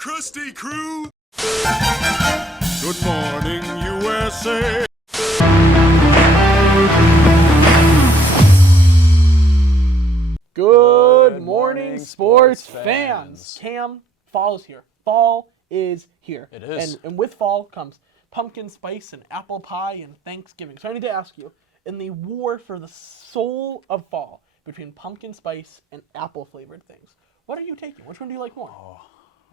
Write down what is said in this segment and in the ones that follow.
Krusty Crew. Good morning, USA. Good morning, sports fans. Cam, fall is here. Fall is here. It is. And with fall comes pumpkin spice and apple pie and Thanksgiving. So I need to ask you, in the war for the soul of fall between pumpkin spice and apple flavored things, what are you taking? Which one do you like more? Oh,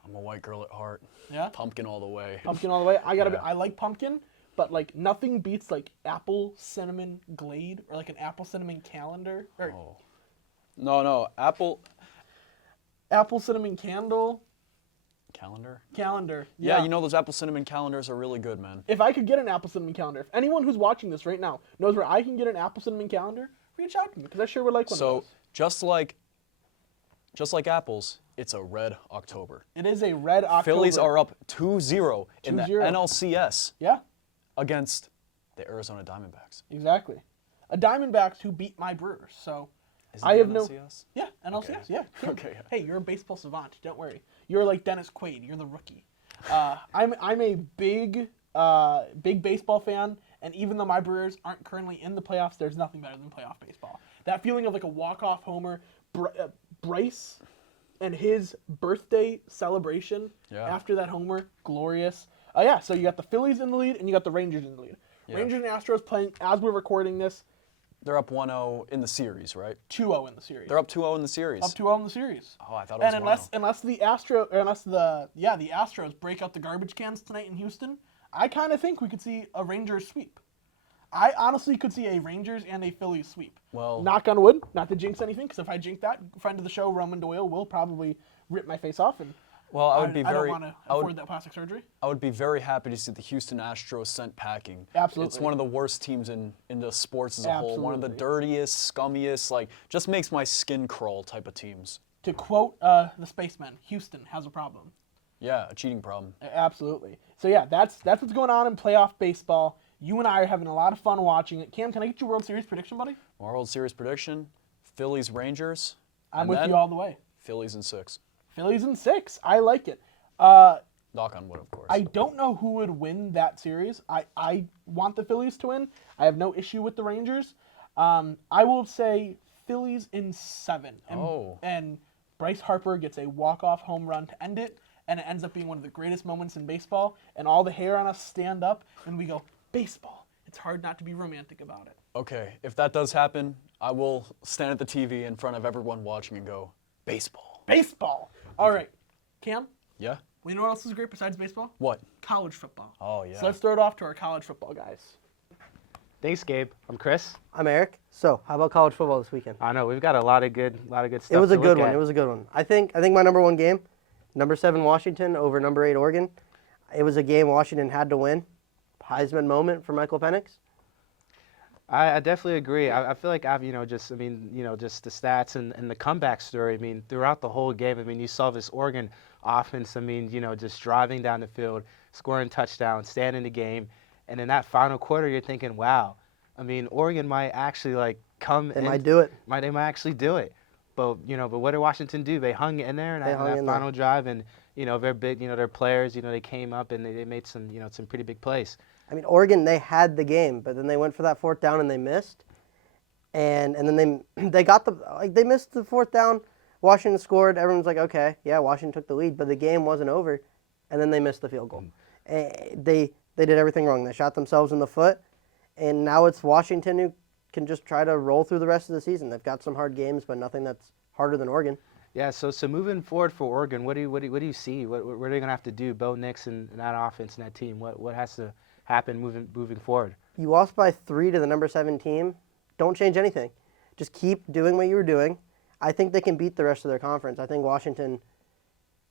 I'm a white girl at heart. Yeah? Pumpkin all the way. Pumpkin all the way. I like pumpkin, but like nothing beats like apple cinnamon glade or like an apple cinnamon calendar. Or No, apple cinnamon candle. Calendar. Yeah, you know those apple cinnamon calendars are really good, man. If I could get an apple cinnamon calendar, if anyone who's watching this right now knows where I can get an apple cinnamon calendar, reach out to me because I sure would like one of those. So just like apples, it's a red October. It is a red October. Phillies are up 2-0 in the 2-0. NLCS. Yeah. Against the Arizona Diamondbacks. Exactly. A Diamondbacks who beat my Brewers. So Is it I have NLCS? Yeah, NLCS. Okay. Yeah. Cool. Okay. Yeah. Hey, you're a baseball savant. Don't worry. You're like Dennis Quaid. You're the rookie. I'm a big baseball fan, and even though my Brewers aren't currently in the playoffs, there's nothing better than playoff baseball. That feeling of like a walk-off homer, Bryce and his birthday celebration after that homer, glorious. So you got the Phillies in the lead, and you got the Rangers in the lead. Yeah. Rangers and Astros playing, as we're recording this. They're up 1-0 in the series, right? 2-0 in the series. They're up 2-0 in the series. Up 2-0 in the series. Oh, I thought it was 1-0. Unless the Astros break out the garbage cans tonight in Houston, I kind of think we could see a Rangers sweep. I honestly could see a Rangers and a Phillies sweep. Well, knock on wood, not to jinx anything, because if I jinx that, friend of the show Roman Doyle will probably rip my face off, and well, I don't want to afford that plastic surgery. I would be very happy to see the Houston Astros sent packing. Absolutely. It's one of the worst teams in the sports as a whole. One of the dirtiest, scummiest, like, just makes my skin crawl type of teams. To quote the Spaceman, Houston has a problem. Yeah, a cheating problem. Absolutely. So yeah, that's what's going on in playoff baseball. You and I are having a lot of fun watching it. Cam, can I get your World Series prediction, buddy? World Series prediction, Phillies, Rangers. I'm with you all the way. Phillies in 6. Phillies in 6. I like it. Knock on wood, of course. I don't know who would win that series. I want the Phillies to win. I have no issue with the Rangers. I will say Phillies in 7. And Bryce Harper gets a walk-off home run to end it, and it ends up being one of the greatest moments in baseball, and all the hair on us stand up, and we go, baseball. It's hard not to be romantic about it. Okay, if that does happen, I will stand at the TV in front of everyone watching and go, baseball. Baseball. All right. Cam? Yeah? Well, you know what else is great besides baseball? What? College football. Oh, yeah. So let's throw it off to our college football guys. Thanks, Gabe. I'm Chris. I'm Eric. So, how about college football this weekend? I know we've got a lot of good stuff. It was a good one. It was a good one. I think my number one game, number 7 Washington over number 8 Oregon. It was a game Washington had to win. Heisman moment for Michael Penix. I definitely agree. I feel like just the stats and the comeback story. I mean, throughout the whole game, I mean, you saw this Oregon offense. I mean, just driving down the field, scoring touchdowns, staying in the game, and in that final quarter, you're thinking, wow. I mean, Oregon might actually come. They might do it. They might actually do it. But what did Washington do? They hung in there in that final drive, and they're big. Their players. They came up and they made some pretty big plays. I mean, Oregon, they had the game, but then they went for that 4th down and they missed. And then they got they missed the 4th down. Washington scored. Everyone's like, okay, yeah, Washington took the lead, but the game wasn't over. And then they missed the field goal. They did everything wrong. They shot themselves in the foot. And now it's Washington who can just try to roll through the rest of the season. They've got some hard games, but nothing that's harder than Oregon. Yeah, so moving forward for Oregon, what do you see? What are they going to have to do? Bo Nix and that offense and that team. What has to happen moving forward? You lost by 3 to the number 7 team. Don't change anything. Just keep doing what you were doing. I think they can beat the rest of their conference. I think Washington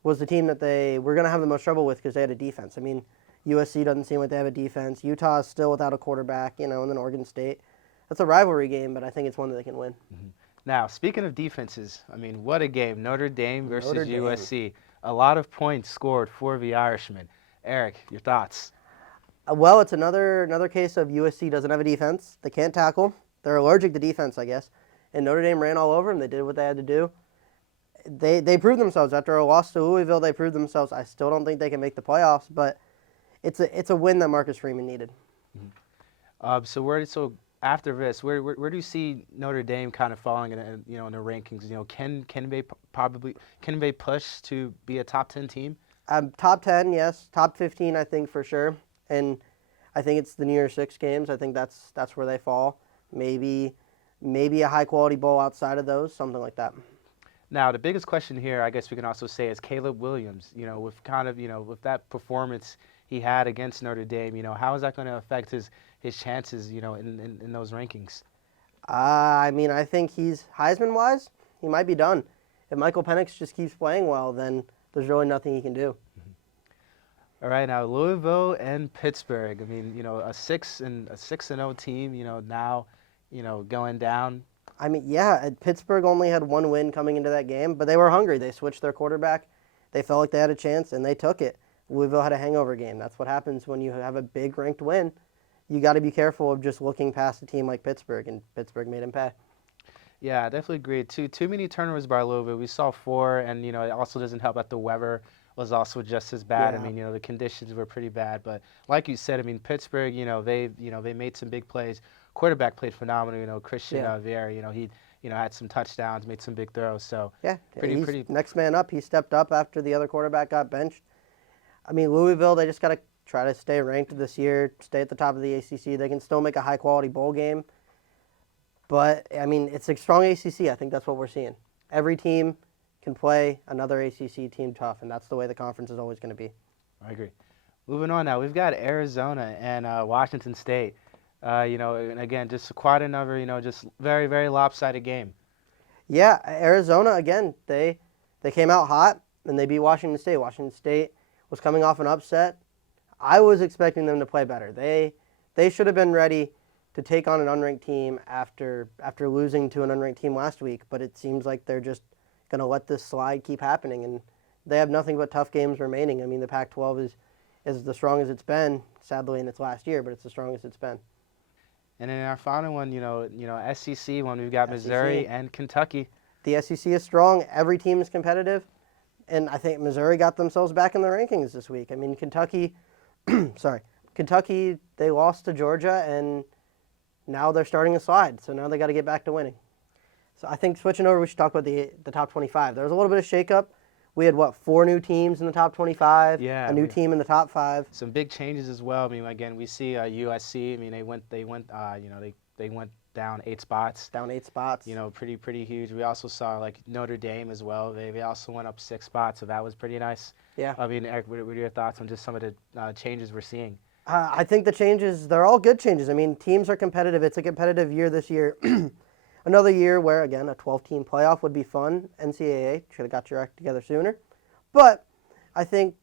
was the team that they were going to have the most trouble with because they had a defense. I mean, USC doesn't seem like they have a defense. Utah is still without a quarterback, and then Oregon State. That's a rivalry game, but I think it's one that they can win. Mm-hmm. Now, speaking of defenses, I mean, what a game. Notre Dame versus USC. A lot of points scored for the Irishmen. Eric, your thoughts? Well, it's another case of USC doesn't have a defense. They can't tackle. They're allergic to defense, I guess. And Notre Dame ran all over them. They did what they had to do. they proved themselves after a loss to Louisville. They proved themselves. I still don't think they can make the playoffs, but it's a win that Marcus Freeman needed. So after this, where do you see Notre Dame kind of falling in the rankings? Can they push to be a top 10 team? Top 10, yes. Top 15, I think for sure. And I think it's the New Year's Six games. I think that's where they fall. Maybe a high quality bowl outside of those, something like that. Now, the biggest question here, I guess we can also say, is Caleb Williams. With with that performance he had against Notre Dame, how is that going to affect his chances, in those rankings? I mean, I think he's Heisman-wise, he might be done. If Michael Penix just keeps playing well, then there's really nothing he can do. All right, now Louisville and Pittsburgh. I mean, a 6-0 team. Now, going down. I mean, yeah, Pittsburgh only had one win coming into that game, but they were hungry. They switched their quarterback. They felt like they had a chance, and they took it. Louisville had a hangover game. That's what happens when you have a big ranked win. You got to be careful of just looking past a team like Pittsburgh, and Pittsburgh made him pay. Yeah, I definitely agree. Too many turnovers by Louisville. We saw 4, and it also doesn't help that the weather was also just as bad. Yeah. I mean, the conditions were pretty bad. But like you said, I mean, Pittsburgh, they made some big plays. Quarterback played phenomenal. Christian Vieira, he had some touchdowns, made some big throws. So yeah, pretty. Next man up. He stepped up after the other quarterback got benched. I mean, Louisville, they just got to try to stay ranked this year, stay at the top of the ACC. They can still make a high quality bowl game. But I mean, it's a strong ACC. I think that's what we're seeing. Every team can play another ACC team tough, and that's the way the conference is always going to be. I agree. Moving on now, we've got Arizona and Washington State. And again, just quite another, just very, very lopsided game. Yeah, Arizona, again, they came out hot, and they beat Washington State. Washington State was coming off an upset. I was expecting them to play better. They should have been ready to take on an unranked team after losing to an unranked team last week, but it seems like they're just going to let this slide keep happening, and they have nothing but tough games remaining. I mean, the Pac-12 is the strongest it's been, sadly, in its last year, but it's the strongest it's been. And in our final one, SEC one, we've got Missouri and Kentucky. The SEC is strong. Every team is competitive, and I think Missouri got themselves back in the rankings this week. I mean, Kentucky, they lost to Georgia, and now they're starting a slide, so now they got to get back to winning. So I think switching over, we should talk about the top 25. There was a little bit of shakeup. We had 4 new teams in the top 25. Yeah, a new team in the top 5. Some big changes as well. I mean, again, we see USC. I mean, they went down 8 spots. Down 8 spots. Pretty huge. We also saw Notre Dame as well. They also went up 6 spots, so that was pretty nice. Yeah. I mean, Eric, what are your thoughts on just some of the changes we're seeing? I think the changes, they're all good changes. I mean, teams are competitive. It's a competitive year this year. Another year where, again, a 12-team playoff would be fun. NCAA should have got your act together sooner. But I think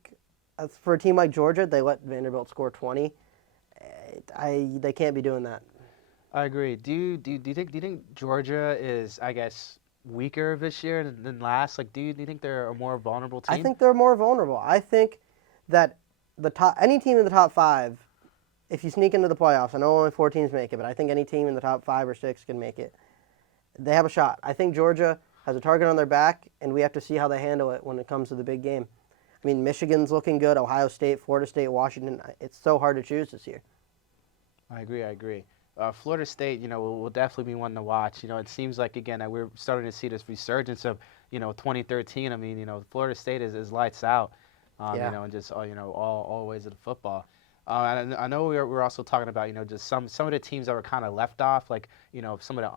for a team like Georgia, they let Vanderbilt score 20. They can't be doing that. I agree. Do you think Georgia is, I guess, weaker this year than last? Do you think they're a more vulnerable team? I think they're more vulnerable. I think that any team in the top 5, if you sneak into the playoffs, I know only 4 teams make it, but I think any team in the top 5 or 6 can make it. They have a shot. I think Georgia has a target on their back, and we have to see how they handle it when it comes to the big game. I mean, Michigan's looking good, Ohio State, Florida State, Washington. It's so hard to choose this year. I agree. Florida State, will definitely be one to watch. It seems like, again, we're starting to see this resurgence of, 2013. I mean, Florida State is lights out, and just, all ways of the football. And I know we're also talking about, just some of the teams that were kind of left off, some of the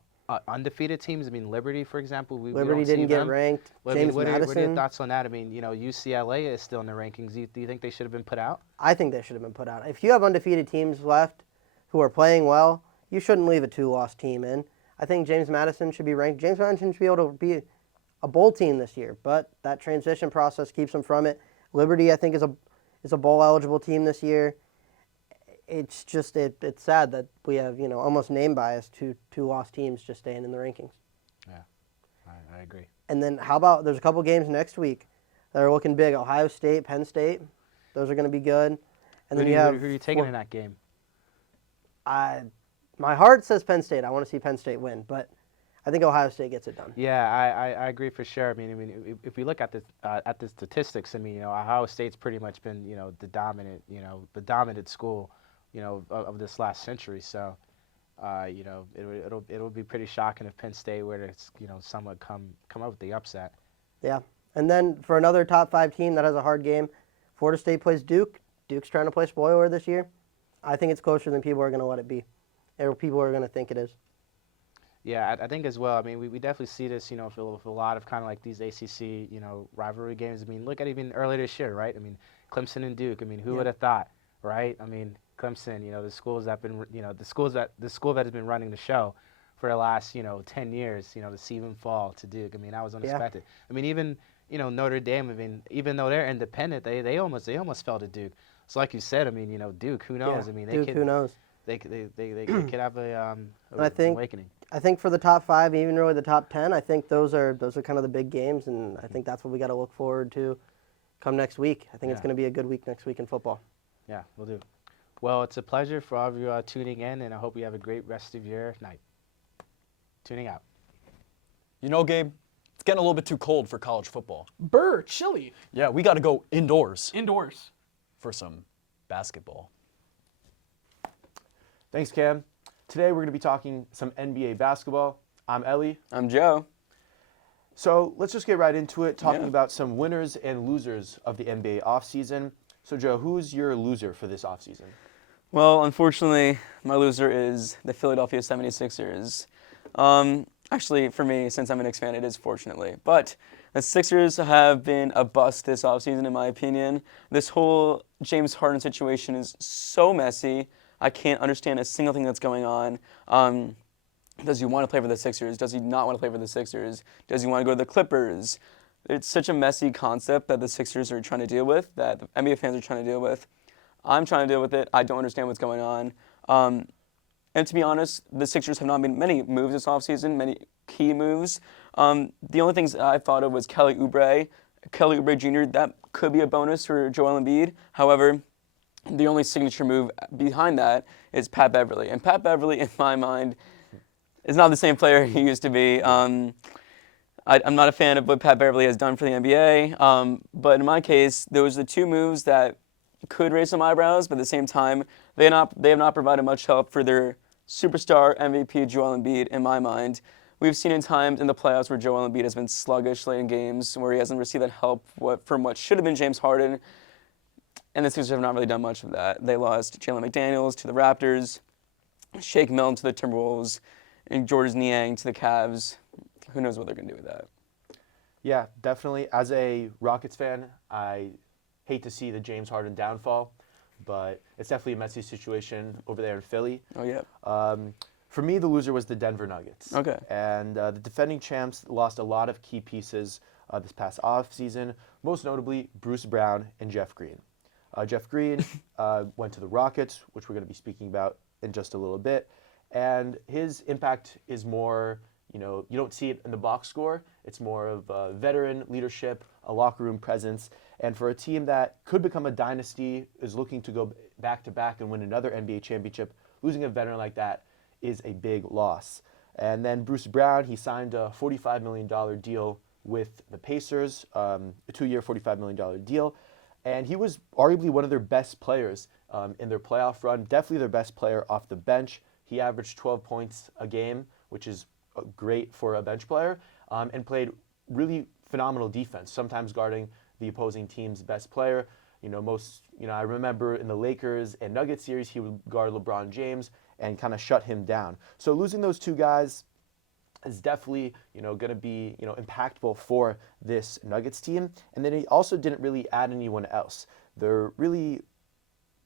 undefeated teams. I mean, Liberty, for example. Liberty didn't get ranked. James Madison. What are your thoughts on that? I mean, UCLA is still in the rankings. Do you think they should have been put out? I think they should have been put out. If you have undefeated teams left who are playing well, you shouldn't leave a 2-loss team in. I think James Madison should be ranked. James Madison should be able to be a bowl team this year, but that transition process keeps them from it. Liberty, I think, is a bowl-eligible team this year. It's just it's sad that we have almost name bias, 2-loss teams just staying in the rankings. Yeah, I agree. And then how about there's a couple games next week that are looking big. Ohio State, Penn State, those are going to be good. And then who have are you taking in that game? My heart says Penn State. I want to see Penn State win, but I think Ohio State gets it done. Yeah, I agree for sure. I mean, if we look at the statistics, I mean, Ohio State's pretty much been, the dominant school, of this last century. So, it'll be pretty shocking if Penn State were to, somewhat come up with the upset. Yeah. And then for another top 5 team that has a hard game, Florida State plays Duke. Duke's trying to play spoiler this year. I think it's closer than people are going to let it be, or people are going to think it is. Yeah, I think as well. I mean, we definitely see this, for a lot of kind of like these ACC, rivalry games. I mean, look at even earlier this year, right? I mean, Clemson and Duke. I mean, who would have thought, right? I mean, Clemson, the schools that been, the school that has been running the show for the last, 10 years, to see them fall to Duke. I mean, that was unexpected. I mean, even, Notre Dame. I mean, even though they're independent, they almost fell to Duke. So like you said, I mean, Duke, who knows? Yeah, I mean, Duke, who knows? They could have a awakening. I think for the top 5, even really the top 10, I think those are kind of the big games, and I think that's what we got to look forward to come next week. I think it's going to be a good week next week in football. Yeah, we'll do. Well, it's a pleasure for all of you tuning in, and I hope you have a great rest of your night. Tuning out. Gabe, it's getting a little bit too cold for college football. Burr, chilly. Yeah, we got to go indoors Indoors. for some basketball. Thanks, Cam. Today we're going to be talking some NBA basketball. I'm Elie. I'm Joe. So let's just get right into it, talking about some winners and losers of the NBA offseason. So Joe, who's your loser for this offseason? Well, unfortunately, my loser is the Philadelphia 76ers. Actually, for me, since I'm a Knicks fan, it is fortunately. But the Sixers have been a bust this offseason, in my opinion. This whole James Harden situation is so messy. I can't understand a single thing that's going on. Does he want to play for the Sixers? Does he not want to play for the Sixers? Does he want to go to the Clippers? It's such a messy concept that the Sixers are trying to deal with, that the NBA fans are trying to deal with. I'm trying to deal with it. I don't understand what's going on. And to be honest, the Sixers have not made many moves this offseason, many key moves. The only things I thought of was Kelly Oubre Jr. That could be a bonus for Joel Embiid. However, the only signature move behind that is Pat Beverly. And Pat Beverly, in my mind, is not the same player he used to be. I'm not a fan of what Pat Beverly has done for the NBA. But in my case, those are the 2 moves that could raise some eyebrows, but at the same time, they have not provided much help for their superstar MVP Joel Embiid, in my mind. We've seen in times in the playoffs where Joel Embiid has been sluggish late in games, where he hasn't received that help from what should have been James Harden. And the Sixers have not really done much of that. They lost Jalen McDaniels to the Raptors, Shake Milton to the Timberwolves, and Georges Niang to the Cavs. Who knows what they're going to do with that? Yeah, definitely. As a Rockets fan, I hate to see the James Harden downfall, but it's definitely a messy situation over there in Philly. Oh, yeah. For me, the loser was the Denver Nuggets. Okay. And the defending champs lost a lot of key pieces this past offseason, most notably Bruce Brown and Jeff Green. Jeff Green went to the Rockets, which we're going to be speaking about in just a little bit. And his impact is more, you don't see it in the box score. It's more of veteran leadership, a locker room presence. And for a team that could become a dynasty, is looking to go back-to-back and win another NBA championship, losing a veteran like that is a big loss. And then Bruce Brown, he signed a $45 million deal with the Pacers, a 2-year, $45 million deal. And he was arguably one of their best players in their playoff run, definitely their best player off the bench. He averaged 12 points a game, which is great for a bench player, and played really phenomenal defense, sometimes guarding the opposing team's best player. I remember in the Lakers and Nuggets series, he would guard LeBron James and kind of shut him down. So losing those 2 guys is definitely, going to be, impactful for this Nuggets team. And then he also didn't really add anyone else. They're really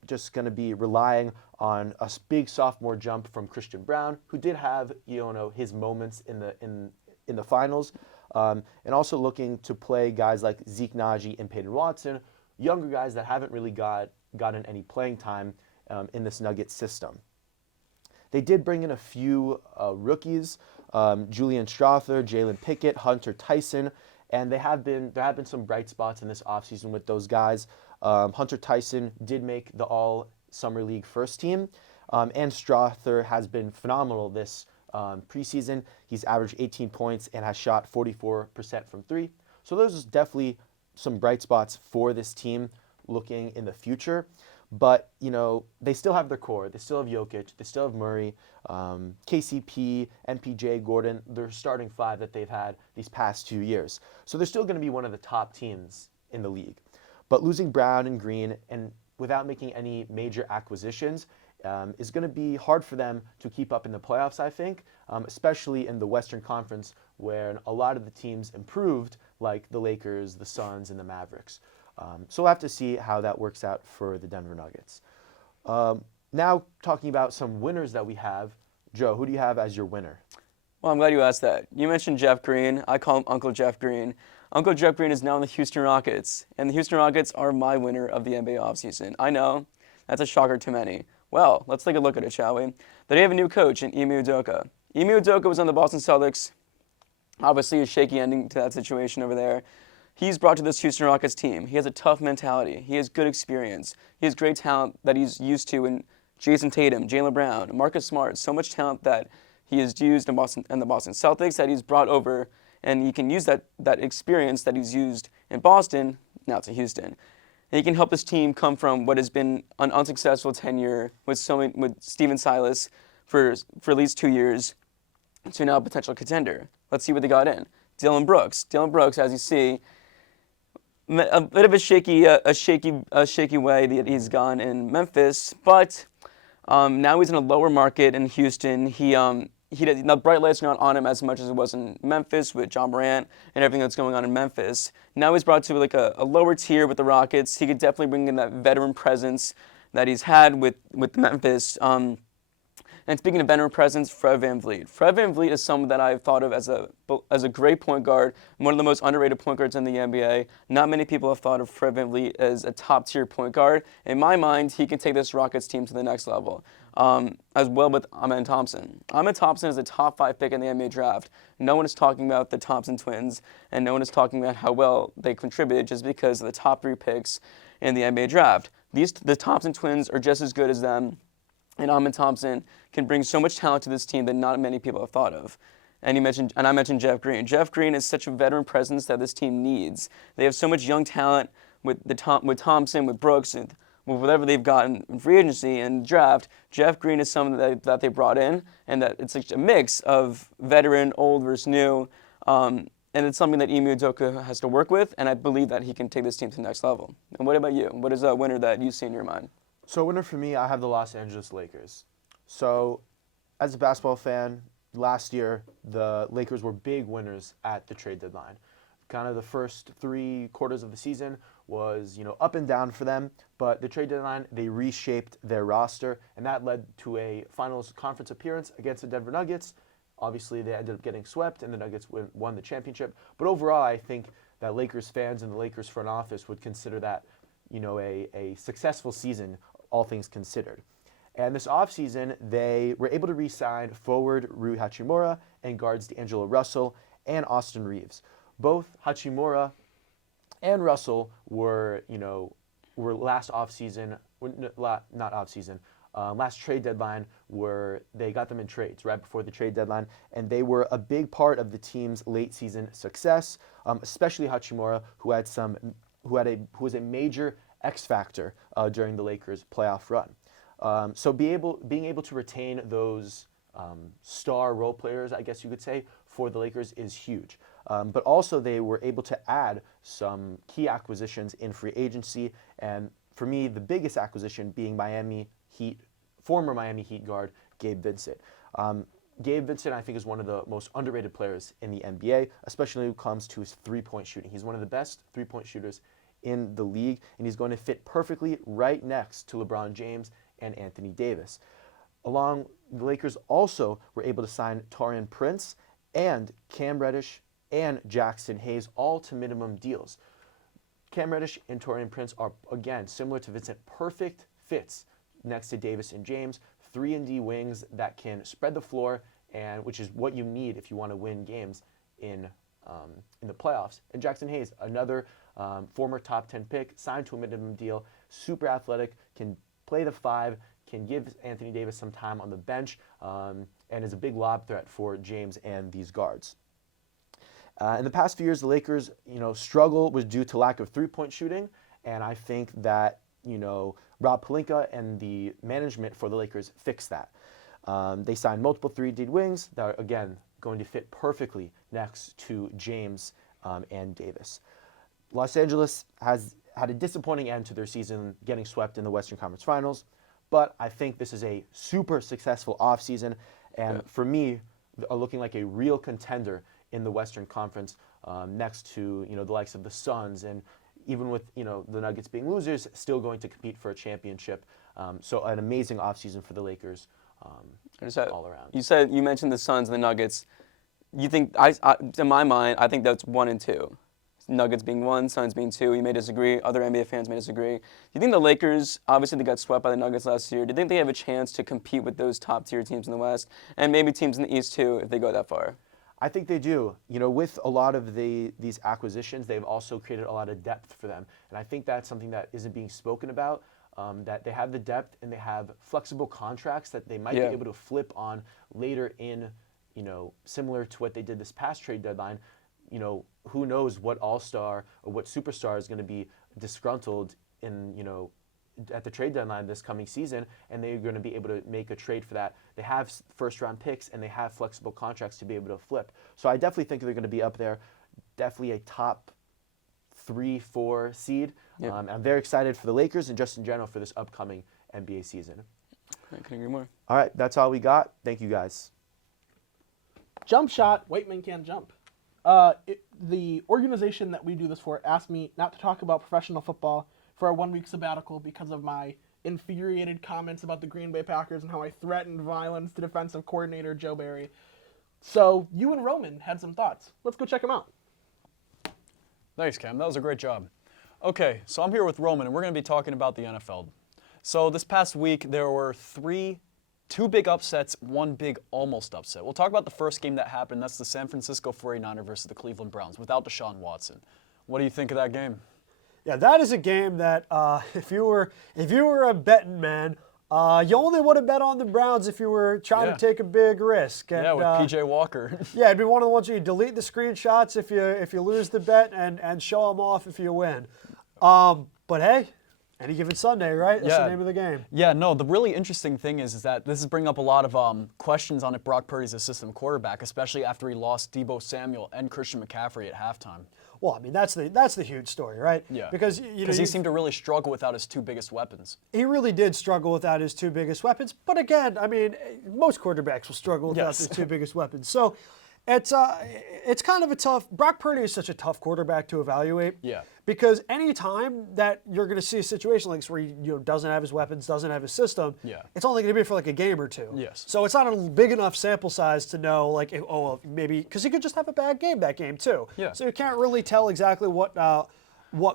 just going to be relying on a big sophomore jump from Christian Braun, who did have, his moments in the finals, and also looking to play guys like Zeke Naji and Peyton Watson, younger guys that haven't really gotten any playing time in this Nuggets system. They did bring in a few rookies, Julian Strawther, Jalen Pickett, Hunter Tyson, and there have been some bright spots in this offseason with those guys. Hunter Tyson did make the All-Summer League first team, and Strawther has been phenomenal this Preseason, he's averaged 18 points and has shot 44% from three. So those are definitely some bright spots for this team looking in the future. But, they still have their core. They still have Jokic. They still have Murray, KCP, MPJ, Gordon. They're starting five that they've had these past 2 years. So they're still going to be one of the top teams in the league. But losing Brown and Green and without making any major acquisitions is going to be hard for them to keep up in the playoffs, I think, especially in the Western Conference where a lot of the teams improved, like the Lakers, the Suns, and the Mavericks. So we'll have to see how that works out for the Denver Nuggets. Now talking about some winners that we have. Joe, who do you have as your winner? Well, I'm glad you asked that. You mentioned Jeff Green. I call him Uncle Jeff Green. Uncle Jeff Green is now in the Houston Rockets, and the Houston Rockets are my winner of the NBA offseason. I know, that's a shocker to many. Well, let's take a look at it, shall we? They have a new coach in Ime Udoka. Ime Udoka was on the Boston Celtics. Obviously, a shaky ending to that situation over there. He's brought to this Houston Rockets team. He has a tough mentality. He has good experience. He has great talent that he's used to in Jason Tatum, Jaylen Brown, Marcus Smart. So much talent that he has used in the Boston Celtics that he's brought over, and he can use that experience that he's used in Boston now to Houston. And he can help this team come from what has been an unsuccessful tenure with Steven Silas for at least 2 years to now a potential contender. Let's see what they got in. Dylan Brooks. Dylan Brooks, as you see, a bit of a shaky way that he's gone in Memphis, but now he's in a lower market in Houston. The bright lights are not on him as much as it was in Memphis with John Morant and everything that's going on in Memphis. Now he's brought to like a lower tier with the Rockets. He could definitely bring in that veteran presence that he's had with Memphis. And speaking of veteran presence, Fred VanVleet. Fred VanVleet is someone that I've thought of as a great point guard, one of the most underrated point guards in the NBA. Not many people have thought of Fred VanVleet as a top-tier point guard. In my mind, he can take this Rockets team to the next level, as well with Amen Thompson. Amen Thompson is a top 5 pick in the NBA draft. No one is talking about the Thompson twins, and no one is talking about how well they contributed just because of the top 3 picks in the NBA draft. The Thompson twins are just as good as them. And Amen Thompson can bring so much talent to this team that not many people have thought of. And I mentioned Jeff Green. Jeff Green is such a veteran presence that this team needs. They have so much young talent with Thompson, with Brooks, and with whatever they've gotten in free agency and draft. Jeff Green is someone that they brought in, and that it's like a mix of veteran, old versus new. And it's something that Ime Udoka has to work with, and I believe that he can take this team to the next level. And what about you? What is a winner that you see in your mind? So winner for me, I have the Los Angeles Lakers. So as a basketball fan, last year, the Lakers were big winners at the trade deadline. Kind of the first 3 quarters of the season was, up and down for them. But the trade deadline, they reshaped their roster, and that led to a finals conference appearance against the Denver Nuggets. Obviously, they ended up getting swept, and the Nuggets won the championship. But overall, I think that Lakers fans and the Lakers front office would consider that, a successful season, all things considered. And this offseason, they were able to re-sign forward Rui Hachimura and guards D'Angelo Russell and Austin Reeves. Both Hachimura and Russell were last offseason, last trade deadline, where they got them in trades right before the trade deadline, and they were a big part of the team's late season success, especially Hachimura, who was a major X factor during the Lakers' playoff run. So being able to retain those star role players, I guess you could say, for the Lakers is huge. But also they were able to add some key acquisitions in free agency, and for me, the biggest acquisition being former Miami Heat guard Gabe Vincent. Gabe Vincent, I think, is one of the most underrated players in the NBA, especially when it comes to his three-point shooting. He's one of the best three-point shooters in the league, and he's going to fit perfectly right next to LeBron James and Anthony Davis. The Lakers also were able to sign Taurean Prince and Cam Reddish and Jackson Hayes, all to minimum deals. Cam Reddish and Taurean Prince are, again, similar to Vincent, perfect fits next to Davis and James, 3-and-D wings that can spread the floor, and which is what you need if you want to win games in the playoffs. And Jackson Hayes, another former top 10 pick, signed to a minimum deal, super athletic, can play the 5, can give Anthony Davis some time on the bench, and is a big lob threat for James and these guards. In the past few years, the Lakers, struggle was due to lack of three-point shooting, and I think that, Rob Pelinka and the management for the Lakers fixed that. They signed multiple 3D wings that are, again, going to fit perfectly next to James and Davis. Los Angeles has had a disappointing end to their season, getting swept in the Western Conference Finals, but I think this is a super successful offseason, and for me, are looking like a real contender in the Western Conference, next to the likes of the Suns, and even with the Nuggets being losers, still going to compete for a championship. So an amazing offseason for the Lakers all around. You mentioned the Suns and the Nuggets. You think in my mind, I think that's 1 and 2. Nuggets being 1, Suns being 2. You may disagree. Other NBA fans may disagree. Do you think the Lakers, obviously they got swept by the Nuggets last year, do you think they have a chance to compete with those top-tier teams in the West and maybe teams in the East too if they go that far? I think they do. With a lot of these acquisitions, they've also created a lot of depth for them. And I think that's something that isn't being spoken about, that they have the depth and they have flexible contracts that they might be able to flip on later in, similar to what they did this past trade deadline. Who knows what all-star or what superstar is going to be disgruntled in, at the trade deadline this coming season, and they're going to be able to make a trade for that. They have first-round picks, and they have flexible contracts to be able to flip. So I definitely think they're going to be up there, definitely a top 3-4 seed. Yep. I'm very excited for the Lakers and just in general for this upcoming NBA season. I couldn't agree more. All right, that's all we got. Thank you, guys. Jump shot, white men can't jump. The organization that we do this for asked me not to talk about professional football for a 1-week sabbatical because of my infuriated comments about the Green Bay Packers and how I threatened violence to defensive coordinator Joe Barry. So you and Roman had some thoughts. Let's go check them out. Thanks, Cam. That was a great job. Okay, so I'm here with Roman, and we're going to be talking about the NFL. So this past week, there were two big upsets, one big almost upset. We'll talk about the first game that happened. That's the San Francisco 49ers versus the Cleveland Browns without Deshaun Watson. What do you think of that game? Yeah, that is a game that if you were a betting man, you only would have bet on the Browns if you were trying to take a big risk. And, with PJ Walker. Yeah, it'd be one of the ones where you delete the screenshots if you lose the bet and show them off if you win. But hey, any given Sunday, right? That's the name of the game. Yeah, no, the really interesting thing is that this is bringing up a lot of questions on if Brock Purdy's a system quarterback, especially after he lost Deebo Samuel and Christian McCaffrey at halftime. Well, I mean, that's the huge story, right? Yeah. Because he seemed to really struggle without his 2 biggest weapons. He really did struggle without his 2 biggest weapons. But again, I mean, most quarterbacks will struggle without their 2 biggest weapons. So it's kind of a tough. Brock Purdy is such a tough quarterback to evaluate. Yeah. Because any time that you're going to see a situation like this where he doesn't have his weapons, doesn't have his system, it's only going to be for like a game or 2. Yes. So it's not a big enough sample size to know maybe because he could just have a bad game that game too. Yeah. So you can't really tell exactly what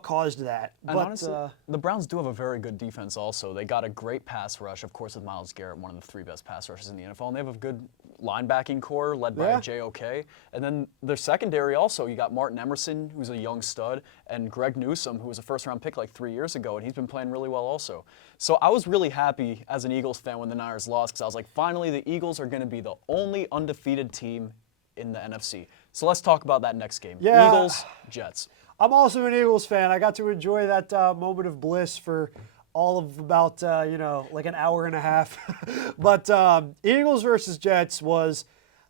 caused that. And honestly, the Browns do have a very good defense also. They got a great pass rush, of course, with Myles Garrett, one of the 3 best pass rushes in the NFL, and they have a good linebacking core led by J.O.K. And then their secondary also, you got Martin Emerson, who's a young stud, and Greg Newsome, who was a first-round pick like 3 years ago, and he's been playing really well also. So I was really happy as an Eagles fan when the Niners lost because I was like, finally, the Eagles are going to be the only undefeated team in the NFC. So let's talk about that next game. Yeah. Eagles, Jets. I'm also an Eagles fan. I got to enjoy that moment of bliss for all of about, like an hour and a half. But Eagles versus Jets was,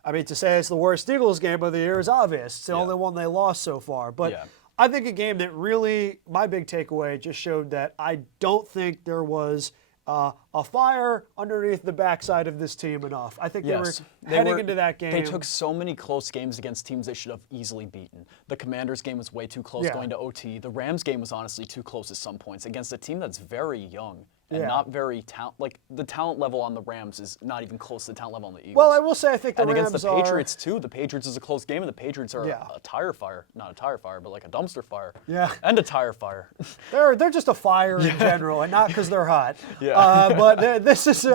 I mean, to say it's the worst Eagles game of the year is obvious. It's the only one they lost so far. But I think a game that really, my big takeaway, just showed that I don't think there was a fire underneath the backside of this team enough. I think they were heading into that game. They took so many close games against teams they should have easily beaten. The Commanders game was way too close going to OT. The Rams game was honestly too close at some points against a team that's very young and not very like the talent level on the Rams is not even close to the talent level on the Eagles. Well, I will say I think the and Rams against the Patriots too. The Patriots is a close game, and the Patriots are a tire fire, not a tire fire, but like a dumpster fire. Yeah. And a tire fire. They're just a fire in general, and not because they're hot. Yeah. But this is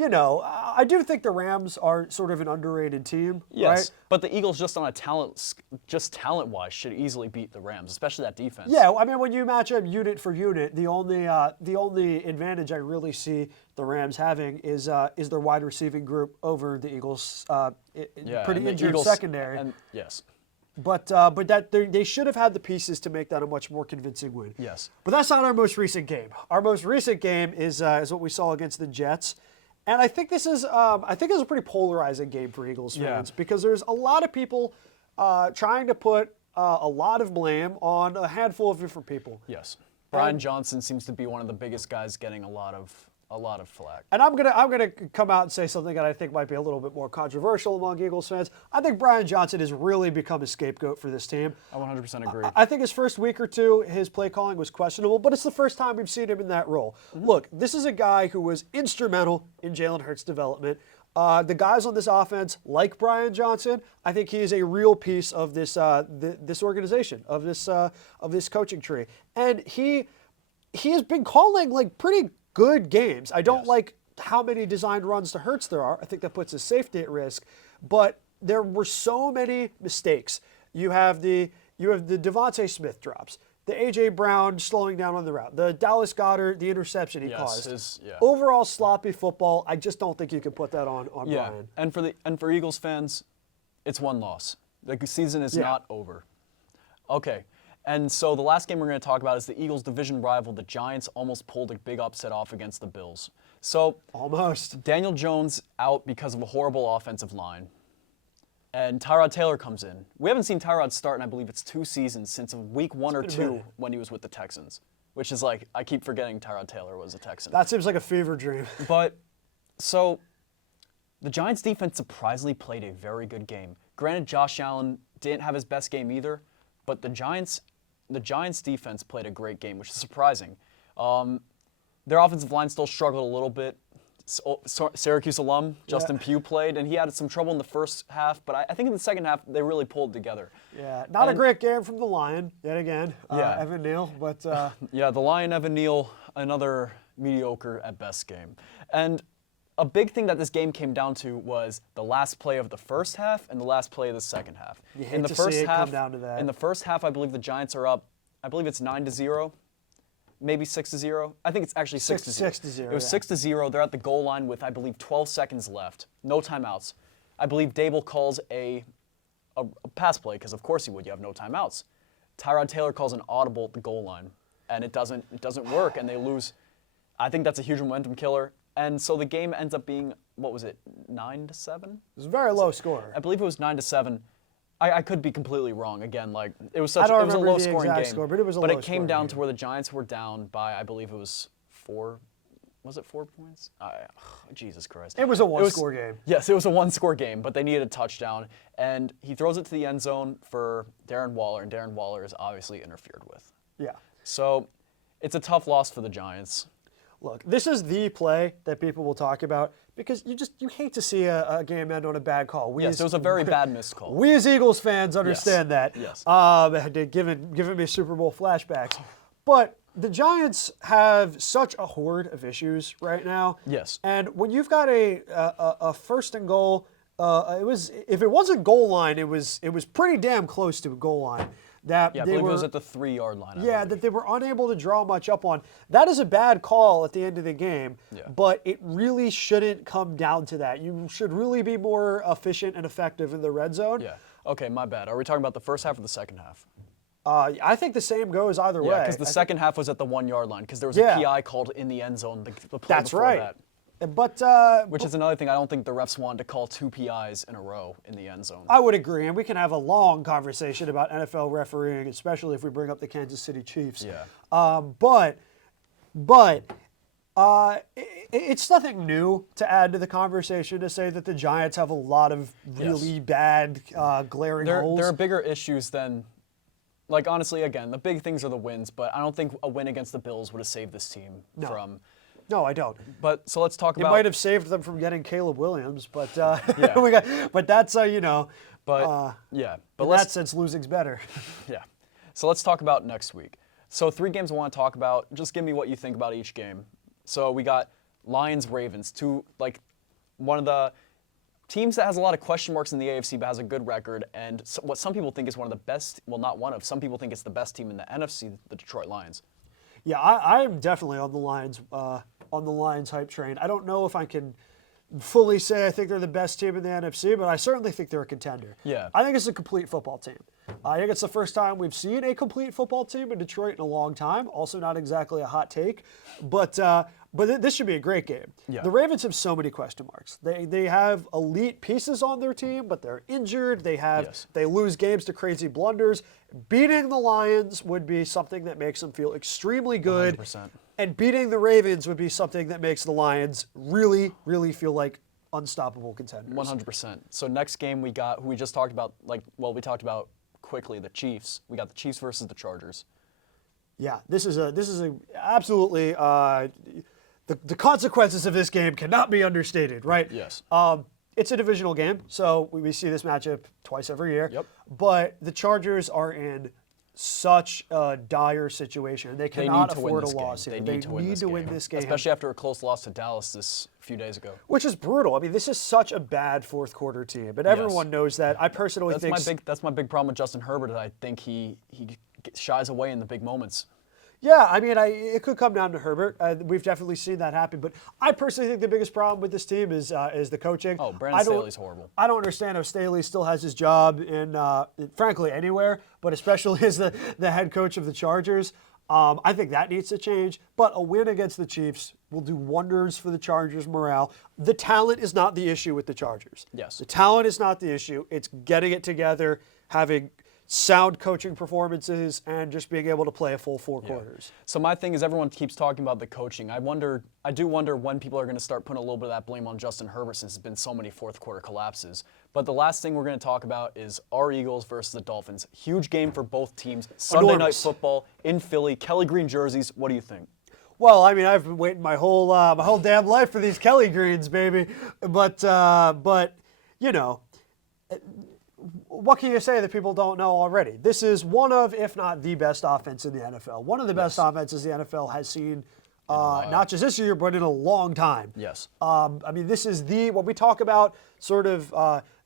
you know, I do think the Rams are sort of an underrated team, Yes, right? but the Eagles just on a talent-wise should easily beat the Rams, especially that defense. Yeah, I mean, when you match up unit for unit, the only advantage I really see the Rams having is their wide receiving group over the Eagles' pretty and the injured Eagles- secondary. And yes, But that they should have had the pieces to make that a much more convincing win. yes. But that's not our most recent game. Our most recent game is what we saw against the Jets, and I think this is a pretty polarizing game for Eagles fans because there's a lot of people trying to put a lot of blame on a handful of different people. Yes. Brian Johnson seems to be one of the biggest guys getting a lot of flack. And I'm gonna come out and say something that I think might be a little bit more controversial among Eagles fans. I think Brian Johnson has really become a scapegoat for this team. I 100% agree. I think his first week or two, his play calling was questionable, but it's the first time we've seen him in that role. Look, this is a guy who was instrumental in Jalen Hurts' development. The guys on this offense, like Brian Johnson, I think he is a real piece of this this organization, of this coaching tree, and he has been calling like pretty good games. I don't like how many designed runs to Hurts there are. I think that puts his safety at risk. But there were so many mistakes. You have the Devontae Smith drops, the A.J. Brown slowing down on the route, the Dallas Goedert, the interception he caused. Overall sloppy football. I just don't think you can put that on Brian. And for Eagles fans, it's one loss. The season is not over. Okay. And so the last game we're going to talk about is the Eagles' division rival, the Giants, almost pulled a big upset off against the Bills. So almost. Daniel Jones out because of a horrible offensive line. And Tyrod Taylor comes in. We haven't seen Tyrod start in, I believe it's 2 seasons since week 1 or 2 when he was with the Texans, which is like, I keep forgetting Tyrod Taylor was a Texan. That seems like a fever dream. But, so, the Giants' defense surprisingly played a very good game. Granted, Josh Allen didn't have his best game either, but the Giants' defense played a great game, which is surprising. Their offensive line still struggled a little bit. Syracuse alum Justin Pugh played, and he had some trouble in the first half, but I think in the second half they really pulled together. Yeah, not a great game from the Lion yet again. Evan Neal, but the Lion Evan Neal, another mediocre at best game. And a big thing that this game came down to was the last play of the first half and the last play of the second half. You hate to see it come down to that. In the first half, I believe the Giants are up. I believe it's 9-0. Maybe 6-0. I think it's actually 6-0. 6-0. It was 6-0. They're at the goal line with, I believe, 12 seconds left. No timeouts. I believe Dable calls a pass play because, of course, he would. You have no timeouts. Tyrod Taylor calls an audible at the goal line, and it doesn't work, and they lose. I think that's a huge momentum killer. And so the game ends up being, what was it, 9-7? It was a very low score. I believe it was 9-7. I could be completely wrong. Again, like it was a low scoring game. Score, but it came down to where the Giants were down by, I believe it was 4. Was it 4 points? Jesus Christ. It was a one-score game. Yes, it was a one-score game, but they needed a touchdown, and he throws it to the end zone for Darren Waller, and Darren Waller is obviously interfered with. Yeah. So it's a tough loss for the Giants. Look, this is the play that people will talk about because you hate to see a game end on a bad call. Yes, it was a very bad missed call. We as Eagles fans understand that. Yes. Giving me Super Bowl flashbacks. But the Giants have such a horde of issues right now. Yes. And when you've got a first and goal, if it wasn't goal line, it was pretty damn close to a goal line. I believe it was at the 3-yard line. That they were unable to draw much up on. That is a bad call at the end of the game, but it really shouldn't come down to that. You should really be more efficient and effective in the red zone. Yeah. Okay, my bad. Are we talking about the first half or the second half? I think the same goes either way. Yeah, because the second half was at the 1-yard line because there was a PI called in the end zone the play That's before right. that. But which is another thing. I don't think the refs wanted to call 2 PIs in a row in the end zone. I would agree, and we can have a long conversation about NFL refereeing, especially if we bring up the Kansas City Chiefs. Yeah. It's nothing new to add to the conversation to say that the Giants have a lot of really bad, glaring holes. There are bigger issues than, like honestly, again, the big things are the wins, but I don't think a win against the Bills would have saved this team from. No, I don't. But so let's talk about. It might have saved them from getting Caleb Williams, but yeah. But that's you know. But yeah. But in that sense, losing's better. Yeah. So let's talk about next week. So 3 games I want to talk about. Just give me what you think about each game. So we got Lions Ravens, 2 like one of the teams that has a lot of question marks in the AFC but has a good record, and what some people think is one of the best, well, not one of, some people think it's the best team in the NFC, the Detroit Lions. Yeah, I am definitely on the Lions hype train. I don't know if I can fully say I think they're the best team in the NFC, but I certainly think they're a contender. Yeah. I think it's a complete football team. I think it's the first time we've seen a complete football team in Detroit in a long time. Also, not exactly a hot take, but this should be a great game. Yeah. The Ravens have so many question marks. They have elite pieces on their team, but they're injured. They lose games to crazy blunders. Beating the Lions would be something that makes them feel extremely good. 100%. And beating the Ravens would be something that makes the Lions really, really feel like unstoppable contenders. 100%. So next game we got, who we just talked about, we talked about quickly, the Chiefs. We got the Chiefs versus the Chargers. Yeah, this is a absolutely the consequences of this game cannot be understated, right? Yes. It's a divisional game, so we see this matchup twice every year. Yep. But the Chargers are in such a dire situation. They cannot afford a loss here. They need to win this game. Especially after a close loss to Dallas this few days ago. Which is brutal. I mean, this is such a bad fourth quarter team, but everyone knows that. I personally think that's my big problem with Justin Herbert. I think he shies away in the big moments. Yeah, I mean, it could come down to Herbert. We've definitely seen that happen. But I personally think the biggest problem with this team is the coaching. Oh, Brandon Staley's horrible. I don't understand how Staley still has his job in, frankly, anywhere, but especially as the head coach of the Chargers. I think that needs to change. But a win against the Chiefs will do wonders for the Chargers' morale. The talent is not the issue with the Chargers. Yes. The talent is not the issue. It's getting it together, having sound coaching performances, and just being able to play a full four quarters. So my thing is everyone keeps talking about the coaching. I do wonder when people are going to start putting a little bit of that blame on Justin Herbert since there's been so many fourth quarter collapses. But the last thing we're going to talk about is our Eagles versus the Dolphins. Huge game for both teams. Sunday night football in Philly. Kelly green jerseys. What do you think? Well, I mean, I've been waiting my whole damn life for these Kelly greens, baby. But you know, what can you say that people don't know already? This is one of, if not the best offense in the NFL. One of the best offenses the NFL has seen, not just this year, but in a long time. Yes. I mean, this is when we talk about sort of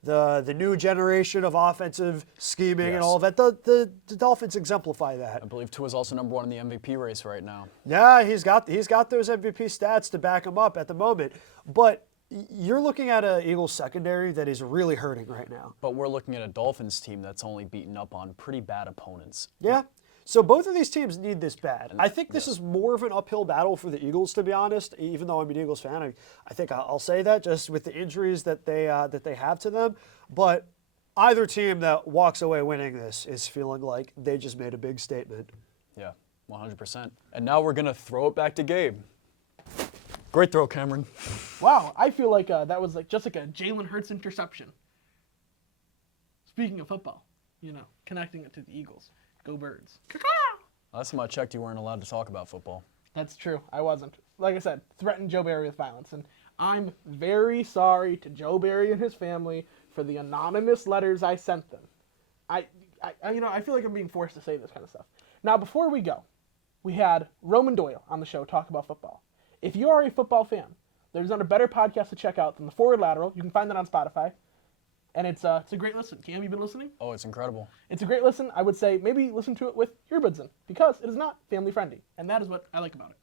the new generation of offensive scheming and all of that, the Dolphins exemplify that. I believe Tua's also number one in the MVP race right now. Yeah, he's got those MVP stats to back him up at the moment. But you're looking at an Eagles secondary that is really hurting right now. But we're looking at a Dolphins team that's only beaten up on pretty bad opponents. Yeah. So both of these teams need this bad. I think this is more of an uphill battle for the Eagles, to be honest. Even though I'm an Eagles fan, I think I'll say that just with the injuries that they have to them. But either team that walks away winning this is feeling like they just made a big statement. Yeah, 100%. And now we're gonna throw it back to Gabe. Great throw, Cameron. Wow, I feel like that was just like a Jalen Hurts interception. Speaking of football, connecting it to the Eagles. Go Birds. Last time I checked, you weren't allowed to talk about football. That's true. I wasn't. Like I said, threatened Joe Barry with violence. And I'm very sorry to Joe Barry and his family for the anonymous letters I sent them. I feel like I'm being forced to say this kind of stuff. Now, before we go, we had Roman Doyle on the show talk about football. If you are a football fan, there's not a better podcast to check out than The Forward Lateral. You can find that on Spotify. And it's a great listen. Cam, you been listening? Oh, it's incredible. It's a great listen. I would say maybe listen to it with earbuds in because it is not family friendly. And that is what I like about it.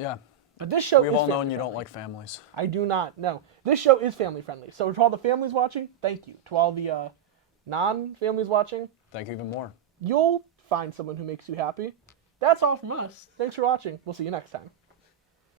Yeah. But this show We've is all known family you don't friendly. like families. I do not. No. This show is family friendly. So to all the families watching, thank you. To all the non-families watching, Thank you even more. you'll find someone who makes you happy. That's all from us. Thanks for watching. We'll see you next time.